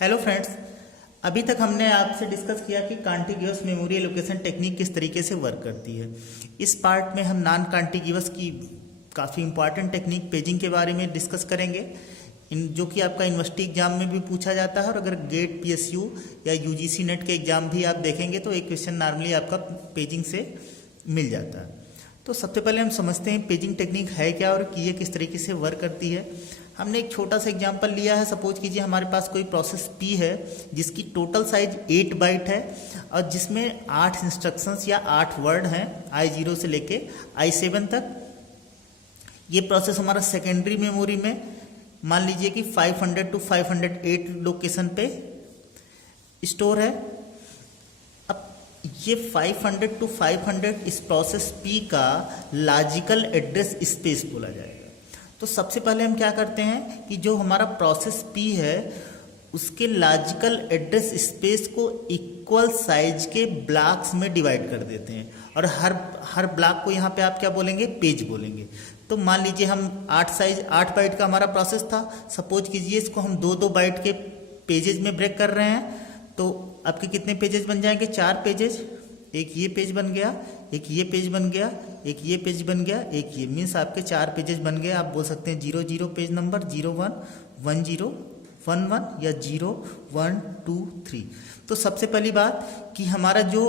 Hello friends. अभी तक हमने आपसे डिस्कस किया कि कॉन्टिग्यूअस मेमोरी एलोकेशन टेक्निक किस तरीके से वर्क करती है। इस पार्ट में हम नॉन कॉन्टिग्यूअस की काफ़ी इंपॉर्टेंट टेक्निक पेजिंग के बारे में डिस्कस करेंगे, जो कि आपका यूनिवर्सिटी एग्जाम में भी पूछा जाता है। और अगर गेट पीएसयू या यूजीसी नेट के एग्जाम भी आप देखेंगे तो एक क्वेश्चन नॉर्मली आपका पेजिंग से मिल जाता है। तो सबसे पहले हम समझते हैं पेजिंग टेक्निक है क्या और कि ये किस तरीके से वर्क करती है। हमने एक छोटा सा एग्जांपल लिया है। सपोज कीजिए हमारे पास कोई प्रोसेस पी है जिसकी टोटल साइज 8 बाइट है और जिसमें 8 इंस्ट्रक्शंस या 8 वर्ड हैं I0 से लेके I7 तक। ये प्रोसेस हमारा सेकेंडरी मेमोरी में मान लीजिए कि 500 to 508 लोकेशन पे स्टोर है। अब ये 500 to 500 इस प्रोसेस पी का लॉजिकल एड्रेस स्पेस बोला जाएगा। तो सबसे पहले हम क्या करते हैं कि जो हमारा प्रोसेस पी है उसके लॉजिकल एड्रेस स्पेस को इक्वल साइज के ब्लॉक्स में डिवाइड कर देते हैं और हर ब्लॉक को यहाँ पे आप क्या बोलेंगे, पेज बोलेंगे। तो मान लीजिए हम 8 बाइट का हमारा प्रोसेस था। सपोज कीजिए इसको हम 2 बाइट के पेजेज में ब्रेक कर रहे हैं। तो आपके कितने पेजेज बन जाएंगे, 4 पेजेज। एक ये पेज बन गया, एक ये पेज बन गया, एक ये पेज बन गया, एक ये, मीन्स आपके 4 पेजेस बन गए। आप बोल सकते हैं 00 पेज नंबर, 01, 10, 11 या 0, 1, 2, 3। तो सबसे पहली बात कि हमारा जो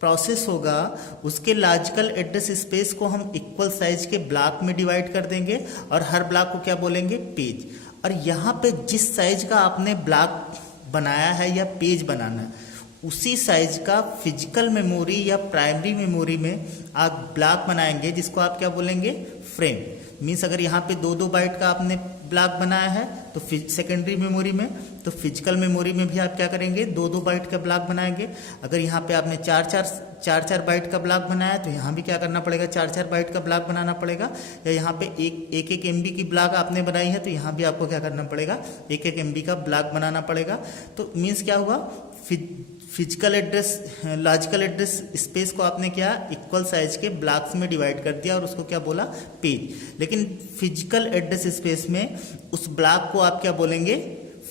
प्रोसेस होगा उसके लॉजिकल एड्रेस स्पेस को हम इक्वल साइज के ब्लॉक में डिवाइड कर देंगे और हर ब्लॉक को क्या बोलेंगे, पेज। और यहाँ पे जिस साइज का आपने ब्लॉक बनाया है या पेज बनाना है उसी साइज का फिजिकल मेमोरी या प्राइमरी मेमोरी में आप ब्लॉक बनाएंगे जिसको आप क्या बोलेंगे, फ्रेम। मीन्स अगर यहाँ पे 2 बाइट का आपने ब्लॉक बनाया है तो सेकेंडरी मेमोरी में, तो फिजिकल मेमोरी में भी आप क्या करेंगे, 2 बाइट का ब्लॉक बनाएंगे। अगर यहाँ पे आपने 4 बाइट का ब्लॉक बनाया तो यहाँ भी क्या करना पड़ेगा, 4 बाइट का ब्लॉक बनाना पड़ेगा। या यहाँ पे एक MB की ब्लॉक आपने बनाई है तो यहाँ भी आपको क्या करना पड़ेगा, 1 MB का ब्लॉक बनाना पड़ेगा। तो मीन्स क्या हुआ, physical address logical address space को आपने क्या इक्वल साइज के ब्लॉक्स में डिवाइड कर दिया और उसको क्या बोला, पेज। लेकिन फिजिकल एड्रेस स्पेस में उस ब्लॉक को आप क्या बोलेंगे,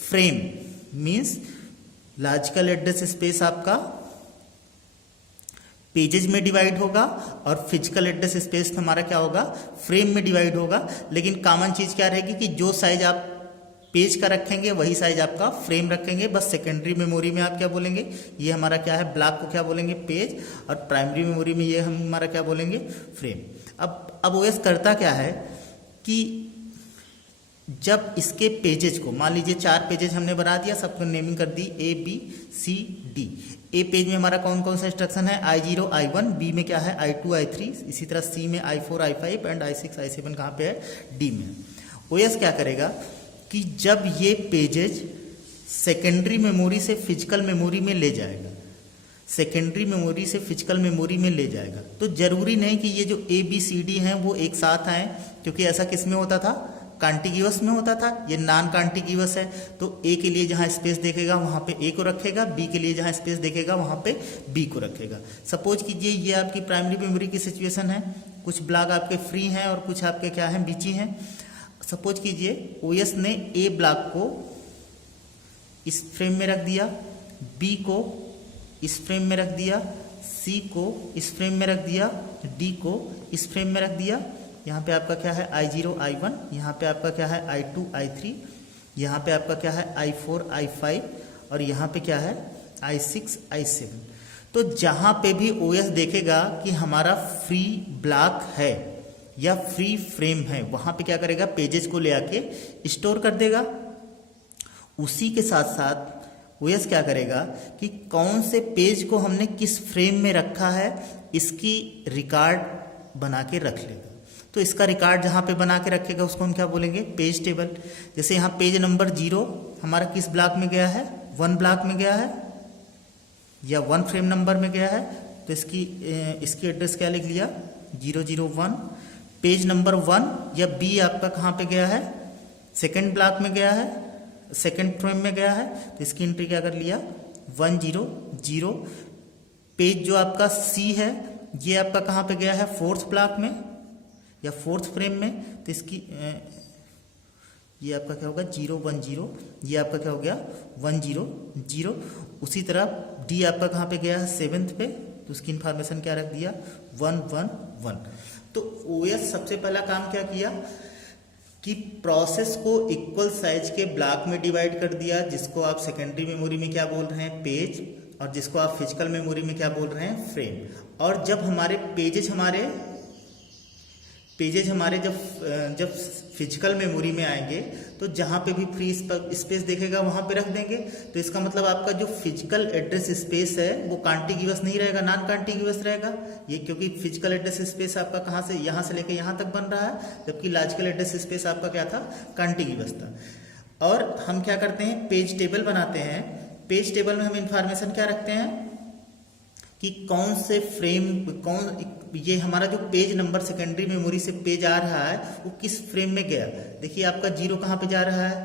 frame. Means logical address space आपका पेजेज में डिवाइड होगा और फिजिकल एड्रेस स्पेस हमारा क्या होगा, फ्रेम में डिवाइड होगा। लेकिन कॉमन चीज क्या रहेगी कि जो साइज आप पेज का रखेंगे वही साइज आपका फ्रेम रखेंगे। बस सेकेंडरी मेमोरी में आप क्या बोलेंगे, ये हमारा क्या है, ब्लॉक को क्या बोलेंगे, पेज। और प्राइमरी मेमोरी में ये हम हमारा क्या बोलेंगे, फ्रेम। अब ओएस करता क्या है कि जब इसके पेजेज को मान लीजिए 4 पेजेज हमने बना दिया, सबको नेमिंग कर दी ABCD। ए पेज में हमारा कौन कौन सा इंस्ट्रक्शन है, I0, I1, बी में क्या है, I2, I3, इसी तरह सी में I4, I5 and I6, I7 कहाँ पे है, डी में। ओएस क्या करेगा कि जब ये पेजेज सेकेंडरी मेमोरी से फिजिकल मेमोरी में ले जाएगा, सेकेंडरी मेमोरी से फिजिकल मेमोरी में ले जाएगा, तो जरूरी नहीं कि ये जो ABCD हैं वो एक साथ आए, क्योंकि ऐसा किस में होता था, कॉन्टिग्यूअस में होता था। ये नॉन कॉन्टिग्यूअस है तो A के लिए जहां स्पेस देखेगा वहां पे A को रखेगा, B के लिए जहां स्पेस देखेगा वहां पे B को रखेगा। सपोज कीजिए ये आपकी प्राइमरी मेमोरी की सिचुएशन है, कुछ ब्लॉक आपके फ्री हैं और कुछ आपके क्या हैं, बीची हैं। सपोज कीजिए ओएस ने ए ब्लॉक को इस फ्रेम में रख दिया, बी को इस फ्रेम में रख दिया, सी को इस फ्रेम में रख दिया, डी को इस फ्रेम में रख दिया। यहाँ पे आपका क्या है, I0, I1, यहाँ पे आपका क्या है, I2, I3, यहाँ पे आपका क्या है, I4, I5 और यहाँ पे क्या है, I6, I7। तो जहाँ पे भी ओएस देखेगा कि हमारा फ्री ब्लॉक है या फ्री फ्रेम है वहां पे क्या करेगा, पेजेस को ले आके स्टोर कर देगा। उसी के साथ साथ ओएस क्या करेगा कि कौन से पेज को हमने किस फ्रेम में रखा है इसकी रिकॉर्ड बना के रख लेगा। तो इसका रिकॉर्ड जहां पे बना के रखेगा उसको हम क्या बोलेंगे, पेज टेबल। जैसे यहाँ पेज नंबर 0 हमारा किस ब्लॉक में गया है, 1 ब्लॉक में गया है या 1 फ्रेम नंबर में गया है, तो इसकी एड्रेस क्या लिख लिया, 001। पेज नंबर 1 या बी आपका कहाँ पे गया है, सेकंड ब्लॉक में गया है, सेकंड फ्रेम में गया है, तो इसकी एंट्री क्या कर लिया, 100। पेज जो आपका सी है ये आपका कहाँ पे गया है, 4th ब्लॉक में या 4th फ्रेम में, तो इसकी ये आपका क्या होगा 010, ये आपका क्या हो गया 100। उसी तरह डी आपका कहाँ पे गया 7th पे, तो उसकी इंफॉर्मेशन क्या रख दिया 111। तो ओएस सबसे पहला काम क्या किया कि प्रोसेस को इक्वल साइज के ब्लॉक में डिवाइड कर दिया, जिसको आप सेकेंडरी मेमोरी में क्या बोल रहे हैं पेज, और जिसको आप फिजिकल मेमोरी में क्या बोल रहे हैं फ्रेम। और जब हमारे पेजेज हमारे जब फिजिकल मेमोरी में आएंगे तो जहाँ पे भी फ्री स्पेस देखेगा वहाँ पे रख देंगे। तो इसका मतलब आपका जो फिजिकल एड्रेस स्पेस है वो कॉन्टिग्यूअस नहीं रहेगा, नॉन कॉन्टिग्यूअस रहेगा ये, क्योंकि फिजिकल एड्रेस स्पेस आपका कहाँ से यहाँ से लेके यहाँ तक बन रहा है, जबकि लॉजिकल एड्रेस स्पेस आपका क्या था कॉन्टिग्यूअस था। और हम क्या करते हैं पेज टेबल बनाते हैं। पेज टेबल में हम इंफॉर्मेशन क्या रखते हैं कि कौन से फ्रेम, ये हमारा जो पेज नंबर सेकेंडरी मेमोरी से पेज आ रहा है वो किस फ्रेम में गया। देखिए आपका 0 कहाँ पे जा रहा है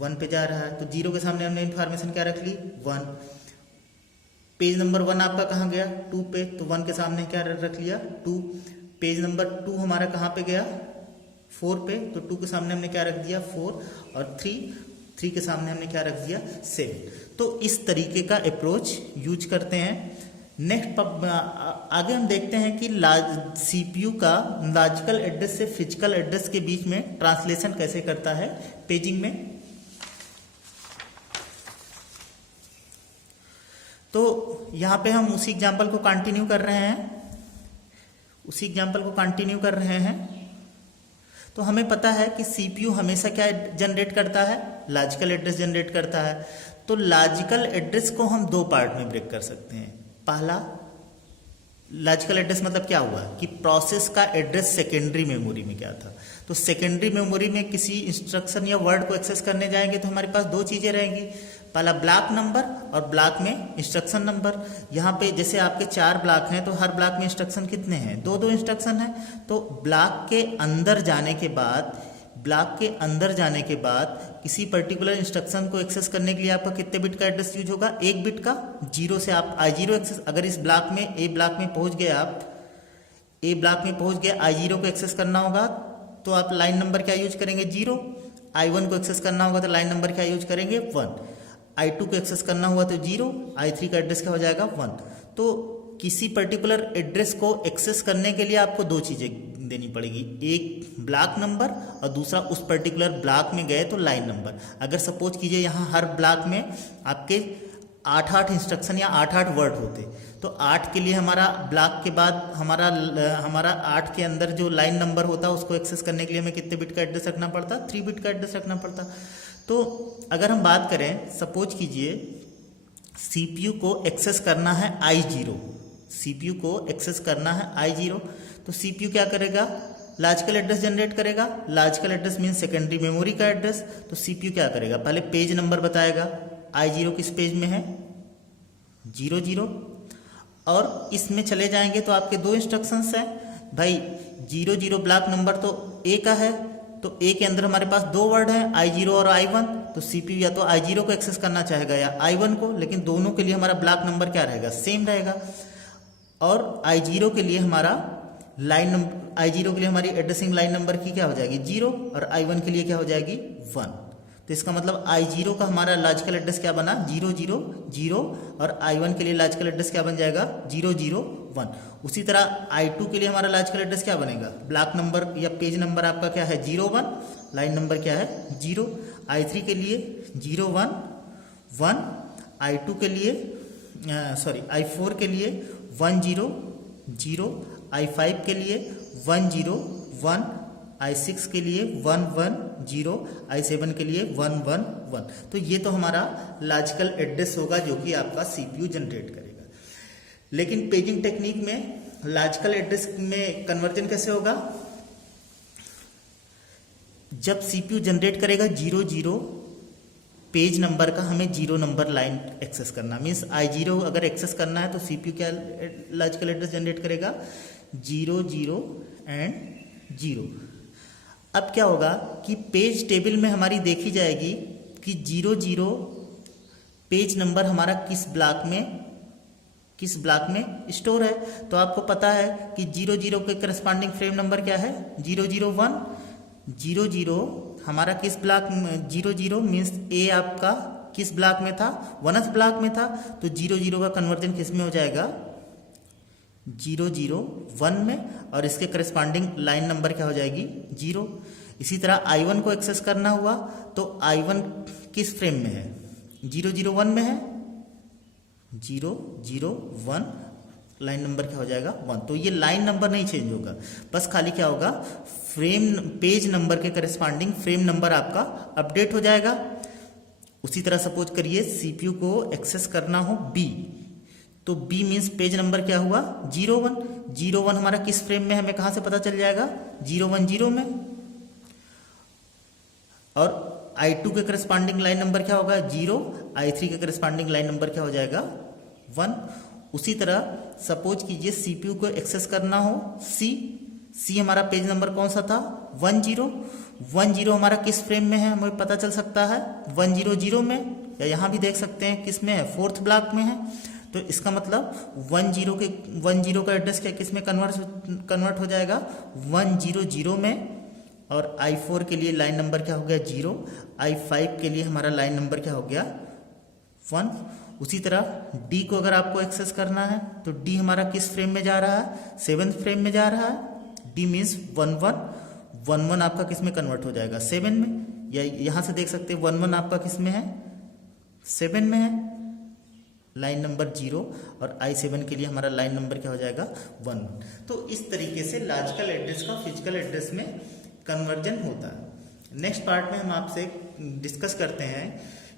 1 पे जा रहा है, तो 0 के सामने हमने इंफॉर्मेशन क्या रख ली 1। पेज नंबर 1 आपका कहाँ गया 2 पे, तो 1 के सामने क्या रख लिया 2। पेज नंबर 2 हमारा कहाँ पे गया 4 पे, तो 2 के सामने हमने क्या रख दिया 4, और 3 के सामने हमने क्या रख दिया 7। तो इस तरीके का अप्रोच यूज करते हैं। नेक्स्ट आगे हम देखते हैं कि सीपीयू का लॉजिकल एड्रेस से फिजिकल एड्रेस के बीच में ट्रांसलेशन कैसे करता है पेजिंग में। तो यहाँ पे हम उसी एग्जांपल को कंटिन्यू कर रहे हैं। तो हमें पता है कि सीपीयू हमेशा क्या जनरेट करता है लॉजिकल एड्रेस जनरेट करता है। तो लॉजिकल एड्रेस को हम 2 पार्ट में ब्रेक कर सकते हैं। पहला लॉजिकल एड्रेस मतलब क्या हुआ कि प्रोसेस का एड्रेस सेकेंडरी मेमोरी में क्या था। तो सेकेंडरी मेमोरी में किसी इंस्ट्रक्शन या वर्ड को एक्सेस करने जाएंगे तो हमारे पास 2 चीजें रहेंगी, पहला ब्लॉक नंबर और ब्लॉक में इंस्ट्रक्शन नंबर। यहाँ पे जैसे आपके 4 ब्लॉक हैं तो हर ब्लॉक में इंस्ट्रक्शन कितने हैं 2-2 इंस्ट्रक्शन है। तो ब्लॉक के अंदर जाने के बाद किसी पर्टिकुलर इंस्ट्रक्शन को एक्सेस करने के लिए आपका कितने बिट का एड्रेस यूज होगा 1 बिट का। 0 से आप I0 एक्सेस, अगर इस ब्लॉक में A ब्लॉक में पहुंच गए I0 को एक्सेस करना होगा तो आप लाइन नंबर क्या यूज करेंगे 0। I1 को एक्सेस करना होगा तो लाइन नंबर क्या यूज करेंगे 1। I2 को एक्सेस करना हुआ तो 0, I3 का एड्रेस क्या हो जाएगा 1। तो किसी पर्टिकुलर एड्रेस को एक्सेस करने के लिए आपको 2 चीजें देनी पड़ेगी, एक ब्लॉक नंबर और दूसरा उस पर्टिकुलर ब्लॉक में गए तो लाइन नंबर। अगर सपोज कीजिए यहाँ हर ब्लॉक में आपके 8-8 इंस्ट्रक्शन या 8-8 वर्ड होते तो 8 के लिए हमारा ब्लॉक के बाद हमारा 8 के अंदर जो लाइन नंबर होता उसको एक्सेस करने के लिए हमें कितने बिट का एड्रेस रखना पड़ता 3 बिट का एड्रेस रखना पड़ता। तो अगर हम बात करें सपोज कीजिए सीपीयू को एक्सेस करना है I0, तो सीपीयू क्या करेगा लॉजिकल एड्रेस जनरेट करेगा। Logical address mean secondary memory का एड्रेस। तो सीपीयू क्या करेगा पहले पेज नंबर बताएगा I0 किस पेज में है 00, और इसमें चले जाएंगे तो आपके 2 इंस्ट्रक्शंस हैं भाई 00 ब्लॉक नंबर तो A का है, तो A के अंदर हमारे पास 2 वर्ड हैं I0 और I1। तो सीपीयू या तो I0 को एक्सेस करना चाहेगा या I1 को, लेकिन दोनों के लिए हमारा ब्लॉक नंबर क्या रहेगा सेम रहेगा। और I0 के लिए हमारी एड्रेसिंग लाइन नंबर की क्या हो जाएगी 0 और I1 के लिए क्या हो जाएगी 1। तो इसका मतलब I0 का हमारा लॉजिकल एड्रेस क्या बना 000, और I1 के लिए लॉजिकल एड्रेस क्या बन जाएगा 001। उसी तरह I2 के लिए हमारा लॉजिकल एड्रेस क्या बनेगा ब्लॉक नंबर या पेज नंबर आपका क्या है 01, लाइन नंबर क्या है 0। I3 के लिए 011, I4 के लिए 100, I5 के लिए 101, I6 के लिए 110, I7 के लिए 111। तो ये तो हमारा लॉजिकल एड्रेस होगा जो कि आपका सीपीयू जनरेट करेगा। लेकिन पेजिंग टेक्निक में लॉजिकल एड्रेस में कन्वर्जन कैसे होगा, जब सीपीयू जनरेट करेगा 00 पेज नंबर का हमें 0 नंबर लाइन एक्सेस करना, मीन्स I0 अगर एक्सेस करना है तो सीपीयू क्या लॉजिकल एड्रेस जनरेट करेगा 00 and 0। अब क्या होगा कि पेज टेबल में हमारी देखी जाएगी कि 00 पेज नंबर हमारा किस ब्लॉक में स्टोर है। तो आपको पता है कि 00 के करस्पॉन्डिंग फ्रेम नंबर क्या है 001, 00 हमारा किस ब्लॉक में 00 मीन्स ए आपका किस ब्लॉक में था, 1th ब्लॉक में था, तो 00 का कन्वर्जन किस में हो जाएगा 001 में, और इसके करस्पॉन्डिंग लाइन नंबर क्या हो जाएगी 0। इसी तरह I1 को एक्सेस करना हुआ तो I1 किस फ्रेम में है 001 में है, 001 लाइन नंबर क्या हो जाएगा 1। तो ये लाइन नंबर नहीं चेंज होगा, बस खाली क्या होगा फ्रेम पेज नंबर के करस्पॉन्डिंग फ्रेम नंबर आपका अपडेट हो जाएगा। उसी तरह सपोज करिए CPU को एक्सेस करना हो B, तो B मीन्स पेज नंबर क्या हुआ 01। 01 हमारा किस फ्रेम में है हमें कहाँ से पता चल जाएगा 010 में, और I2 के करस्पॉन्डिंग लाइन नंबर क्या होगा 0, I3 के करस्पॉन्डिंग लाइन नंबर क्या हो जाएगा 1। उसी तरह सपोज कीजिए CPU को एक्सेस करना हो C हमारा पेज नंबर कौन सा था 10 हमारा किस फ्रेम में है हमें पता चल सकता है 100 में, या यहाँ भी देख सकते हैं किस में है 4th ब्लॉक में है। तो इसका मतलब 10 का एड्रेस क्या किस में कन्वर्ट हो जाएगा 100 में, और I4 के लिए लाइन नंबर क्या हो गया 0, I5 के लिए हमारा लाइन नंबर क्या हो गया 1। उसी तरह D को अगर आपको एक्सेस करना है तो D हमारा किस फ्रेम में जा रहा है 7th फ्रेम में जा रहा है, D मीन्स 11 आपका किस में कन्वर्ट हो जाएगा 7 में, या यहाँ से देख सकते हैं 11 आपका किस में है 7 में है लाइन नंबर 0, और I7 के लिए हमारा लाइन नंबर क्या हो जाएगा 1। तो इस तरीके से लॉजिकल एड्रेस का फिजिकल एड्रेस में कन्वर्जन होता है। नेक्स्ट पार्ट में हम आपसे डिस्कस करते हैं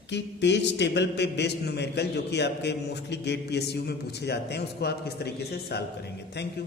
कि पेज टेबल पे बेस्ड न्यूमेरिकल जो कि आपके मोस्टली गेट PSU में पूछे जाते हैं उसको आप किस तरीके से सॉल्व करेंगे। Thank you.